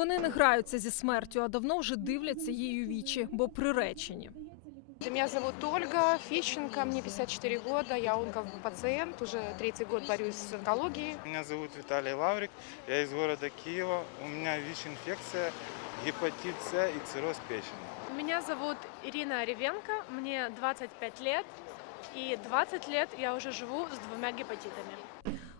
Вони не граються зі смертю, а давно вже дивляться її у вічі, бо приречені. Меня зовут Ольга Фищенко, мне 54 года, я онкопациент, уже третий год борюсь с онкологией. Меня зовут Виталий Лаврик, я из города Киева. У меня ВИЧ-инфекция, гепатит С и цирроз печени. Меня зовут Ирина Ревенко, мне 25 лет, и 20 лет я уже живу с двумя гепатитами.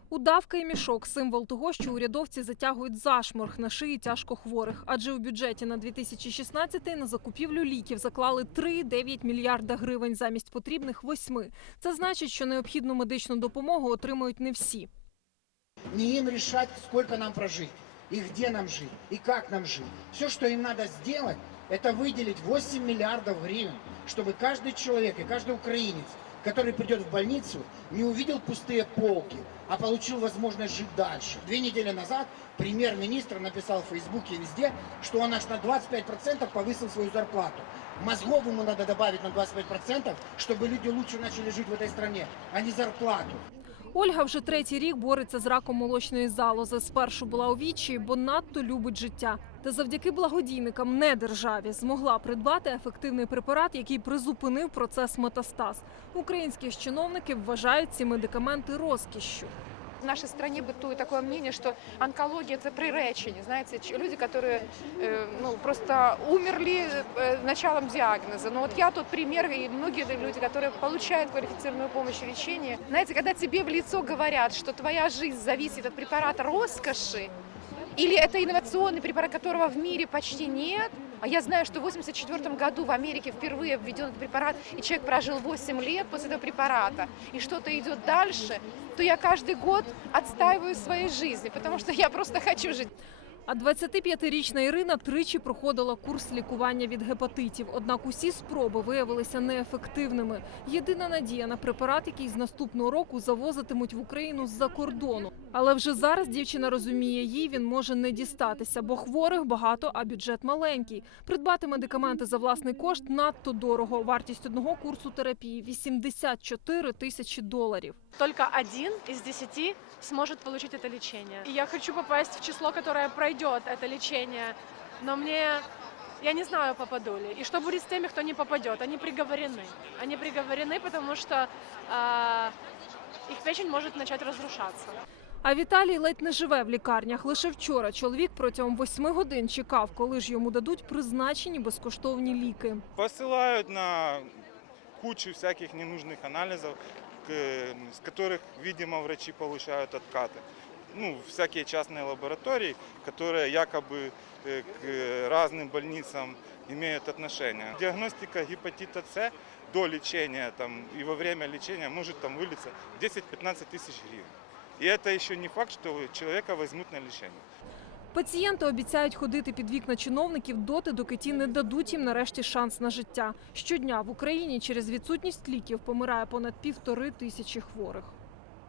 Удавка і мішок символ того, що урядовці затягують зашморг на шиї тяжкохворих. Адже у бюджеті на 2016 на закупівлю ліків заклали 3,9 мільярда гривень замість потрібних 8. Це значить, що необхідну медичну допомогу отримують не всі. Не им решать, сколько нам прожить, и где нам жить, и как нам жить. Все, что им надо сделать, это выделить 8 миллиардов гривен, чтобы каждый человек и каждый украинец, который придет в больницу, не увидел пустые полки, а получил возможность жить дальше. Две недели назад премьер-министр написал в Фейсбуке везде, что он аж на 25% повысил свою зарплату. Мозгов ему надо добавить на 25%, чтобы люди лучше начали жить в этой стране, а не зарплату. Ольга вже третій рік бореться з раком молочної залози. Спершу була у вічі, бо надто любить життя. Та завдяки благодійникам, не державі, змогла придбати ефективний препарат, який призупинив процес метастаз. Українські чиновники вважають ці медикаменти розкішшю. В нашей стране бытует такое мнение, что онкология – это приречение. Знаете, люди, которые э, ну, просто умерли э, началом диагноза. Но вот я тот пример, и многие люди, которые получают квалифицированную помощь и лечение. Знаете, когда тебе в лицо говорят, что твоя жизнь зависит от препарата роскоши, или это инновационный препарат, которого в мире почти нет, а я знаю, что в 1984 году в Америке впервые введен этот препарат, и человек прожил 8 лет после этого препарата, и что-то идет дальше, то я каждый год отстаиваю своей жизни, потому что я просто хочу жить. А 25-річна Ірина тричі проходила курс лікування від гепатитів. Однак усі спроби виявилися неефективними. Єдина надія на препарат, який з наступного року завозитимуть в Україну з-за кордону. Але вже зараз дівчина розуміє, їй він може не дістатися, бо хворих багато, а бюджет маленький. Придбати медикаменти за власний кошт надто дорого. Вартість одного курсу терапії 84 тисячі доларів. Только один из десяти сможет получить это лечение. И я хочу попасть в число, которое пройдет это лечение, но мне... Я не знаю, попаду ли. И что будет с теми, кто не попадет? Они приговорены. Они приговорены, потому что а, их печень может начать разрушаться. А Віталій ледь не живе в лікарнях. Лише вчора чоловік протягом восьми годин чекав, коли ж йому дадуть призначені безкоштовні ліки. Посылают на кучу всяких ненужных анализов, к- с которых, видимо, врачи получают откаты. Ну, всякие частные лаборатории, которые якобы э, к разным больницам имеют отношение. Диагностика гепатита С до лечения там, и во время лечения может там вылиться 10-15 тысяч гривен. И это еще не факт, что человека возьмут на лечение. Пацієнти обіцяють ходити під вікна чиновників доти, доки ті не дадуть їм нарешті шанс на життя. Щодня в Україні через відсутність ліків помирає понад півтори тисячі хворих.